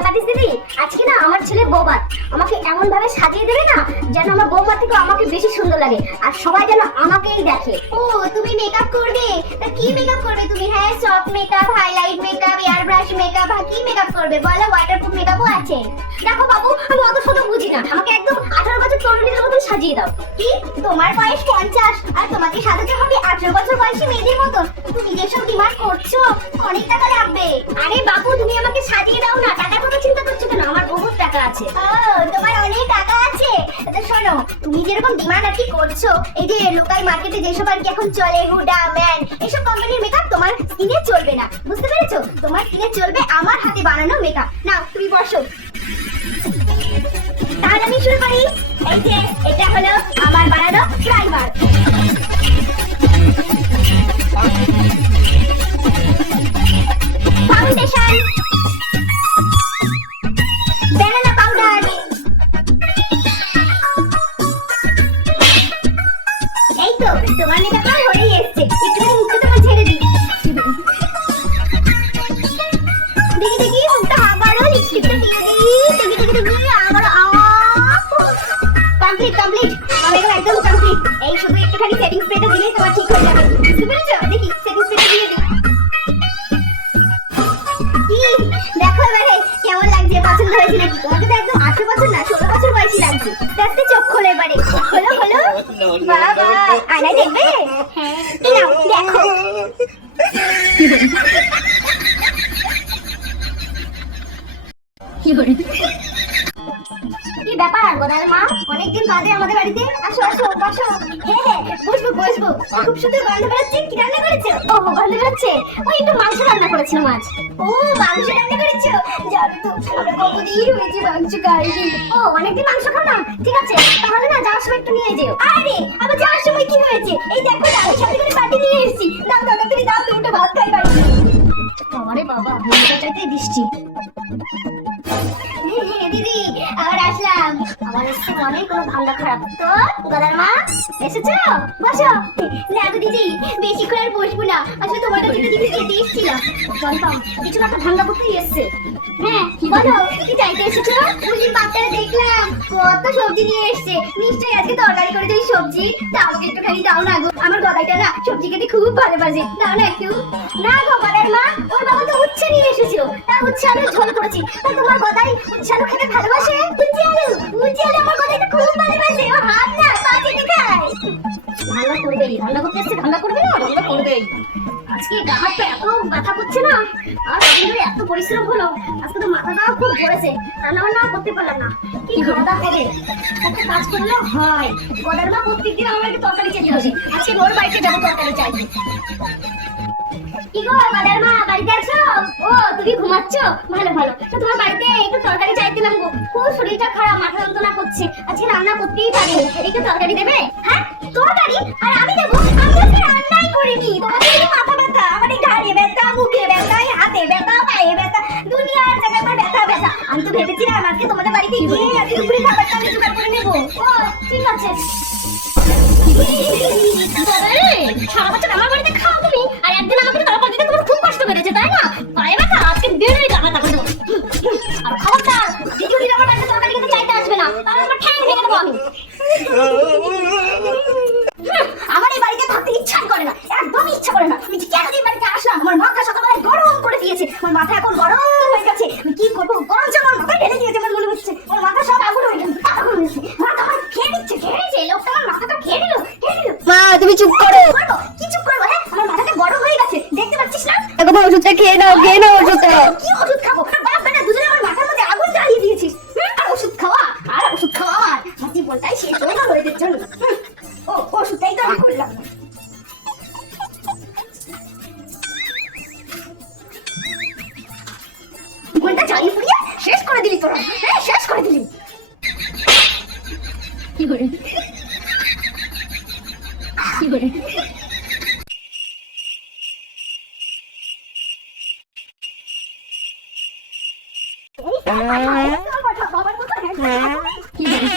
বুঝতে পারিস দিদি, আজকে না আমার ছেলে বৌভাত আমাকে এমন ভাবে সাজিয়ে দেবে না যেন আমার বৌভাত থেকে আমাকে বেশি সুন্দর লাগে আর সবাই যেন আমাকেই দেখে। ও তুমি মেকআপ করবে? তা কি মেকআপ করবে তুমি? হ্যাঁ, soft makeup, highlight makeup, air brush makeup, কি মেকআপ করবে বলো? ওয়াটারপ্রুফ মেকআপও আছে। দেখো বাবু, আমি অত শত বুঝি না, আমাকে একদম 18 বছর তরুণীদের মতন সাজিয়ে দাও। কি তোমার বয়স 50 আর তোমাকে সাজাতে হবে 18 বছর বয়সী মেয়েদের মতন? তুমি যেসব ডিমান্ড করছো অনেক টাকা লাগবে। আরে বাবু, তুমি আমাকে সাজিয়ে দাও না, টাকার কথা চিন্তা করছো কেন? আমার বহুত টাকা আছে। ও তোমার অনেক টাকা আছে। তো শোনো, তুমি যেরকম ডিমান্ড আর কি করছো, এই যে লোকাল মার্কেটে যেসব আর কি এখন চলে, হুডা, ম্যান, এইসব কোম্পানির মেকআপ তোমার স্কিনে চলবে না, বুঝতে পেরেছো? তোমার স্কিনে চলবে আমার হাতে বানানো মেকআপ। নাও তুমি বসো, তাহলে আমি শুরু করি। এই যে এটা হলো আমার বানানো প্রাইমার, ফাউন্ডেশন, ব্যানানা পাউডার, এই তো তোমার মেকআপ হয়েই এসছে। একটুখানি মুখটা তোমার ঝেড়ে দিই। দেখি দেখি মুখটা আবারও লিপস্টিকটা দিয়ে দিই। দেখি আবারও কমপ্লিট কমপ্লিট। আমার এগুলো একদম কমপ্লিট। এই শুধু একটুখানি সেটিং স্প্রেটা দিলেই তোমার ঠিক হয়ে যাবে, বুঝতে পেরেছো? দেখি সেটিং স্প্রেটা দিয়ে দিই। কি দেখো এবারে কেমন লাগছে? পছন্দ হয়েছে নাকি? তোমাকে তো একদম 18 বছর না 16 বছর বয়সী লাগছে। দেখতে চোখ খোলো এবারে, হলো হলো। বাবা আয়নায় দেখবে? হ্যাঁ, এই নাও দেখো। কি ব্যাপার গোদার মা, অনেকদিন বাদে আমাদের বাড়িতে? আসো আসো বসো। হ্যাঁ হ্যাঁ, বসবো বসবো। খুব সুন্দর গন্ধ বেরোচ্ছে। কি রান্না করেছো? ও গন্ধ বেরোচ্ছে? ওই একটু মাংস রান্না করেছিলাম আজ। ও মাংস রান্না করেছো? জানো তো আমার কতদিন হয়েছে মাংস খাইনি। ও অনেকদিন মাংস খাও না? ঠিক আছে, তাহলে না যাওয়ার সময় একটু নিয়ে যেও। আরে আবার যাওয়ার সময় কি হয়েছে? এই দেখো না, আমি সাথে করে বাটি নিয়ে এসেছি। দাও দাও তুমি দাও, তুমি উঠে ভাত খাই বাড়ি। আমারে বাবা, মনটা চাইতে বৃষ্টি। দিদি আবার আসলাম। আমার এসছে অনেক কোনো ভালো খারাপ। তো গোদার মা এসেছো? বসো। না গো দিদি, বেশিক্ষণ আর বসবো না। আসলে তোমার কাছে কিছু যেতে এসেছিলাম। জানতাম কিছু না, একটা ধান্দা করতেই এসছে। হ্যাঁ বলো, কি চাইতে এসেছো? মুরগির বাচ্চারা দেখলাম কত সবজি নিয়ে এসছে। নিশ্চয়ই আজকে তরকারি করেছে ওই সবজি। তা আমাকে একটুখানি দাও না গো, আমার গদাইটা না সবজি খেতে খুব ভালোবাসে। দাও না একটু। না গো গোদার মা, ওর বাবা তো উচ্ছে নিয়ে এসেছিল, তা উচ্ছে আলু ঝোল করেছি। তা তোমার গদাই উচ্ছে আলু খেতে ভালোবাসে? উচ্ছে আলু আমার গদাইটা খুব ভালোবাসে। ও হাত না পা চেটে খায়। ধান্দা করবেই, ধান্দা করতে এসছে, ধান্দা করবে না? ধান্দা করবেই। আজকে গা হাতটা এত ব্যথা করছে না, আর কদিন ধরে এত পরিশ্রম হলো, আজকে তো মাথাটাও খুব ধরেছে, রান্না বান্নাও করতে পারলাম না। কি খাওয়া দাওয়া হবে? একটা কাজ করলে হয়, গোদার মা প্রত্যেকদিন আমাকে তরকারি চেতে আসে, আজকে ওর বাড়িতে যাবো তরকারি চাইতে। কি গো গোদার মা, বাড়িতে আছো? ও তুমি ঘুমাচ্ছ? ভালো ভালো। তো তোমার বাড়িতে একটু তরকারি চাইছিলাম গো, খুব শরীরটা খারাপ, মাথা যন্ত্রণা করছে, আজকে রান্না করতেই পারিনি, একটু তরকারি দেবে? হ্যাঁ তরকারি? আর আমি দেবো? আমি আজকে রান্নাই করিনি। তোমার শুধু মাথা ব্যথা, আমার এই ঘাড়ে ব্যথা, মুখে ব্যথা, এই হাতে ব্যথা, পায়ে ব্যথা, দুনিয়ার জায়গায় আমার ব্যথা ব্যথা। আমি তো ভেবেছিলাম আজকে তোমাদের বাড়িতে গিয়ে আজকে দুপুরে খাবারটা আমি জোগাড় করে নেবো। ও ঠিক আছে। সারা বছর আমার বাড়িতে খাও তুমি, আর একদিন আমাকে তরকারি দিতে তোমার খুব কষ্ট পেরেছে, তাই না? পায়ে ব্যথা, আজকে বেরোই গা ব্যথা করে দেবো। আর খবরদার দ্বিতীয় আমার বাড়িতে তরকারি খেতে চাইতে আসবে না, তাহলে আমার ঠ্যাং ভেঙে দেবো আমি। আমার এই বাড়িতে থাকতে ইচ্ছাই করে না, একদম ইচ্ছা করে না। আমি যে কেন এই বাড়িতে আসলাম, আমার মাথা সকালবেলায় গরম করে দিয়েছে। আমার মাথা এখন গরম হয়ে গেছে। আমি কি করবো? গরম জল আমার মাথায় ঢেলে দিয়েছে, আমার মনে হচ্ছে আমার মাথা সব আগুন হয়ে গেছে, আগুন হয়েছে। মাথা আমার খেয়ে নিচ্ছে, খেয়ে নিচ্ছে। লোকটা আমার মাথাটা খেয়ে নিল, খেয়ে নিল। মা তুমি চুপ করো। করবো? কি চুপ করবো? হ্যাঁ, আমার মাথাটা গরম হয়ে গেছে, দেখতে পাচ্ছিস না? এখন ওষুধটা খেয়ে নাও, খেয়ে নাও ওষুধটা। কি ওষুধ খাবো? বাপ বেটা দুজনে আমার মাথার মধ্যে আগুন জ্বালিয়ে দিয়েছিস। আর ওষুধ খাওয়া, আর ওষুধ খাওয়া, আমার জীবনটাই শেষ হয়ে গেল এদের জন্য। ও ওষুধটাই তো আমি করলাম না। জীবনটা জ্বালিয়ে পুড়িয়ে শেষ করে দিলি তোরা। হ্যাঁ, শেষ করে দিলি। কি করে কি করে বাবার মতো কি করে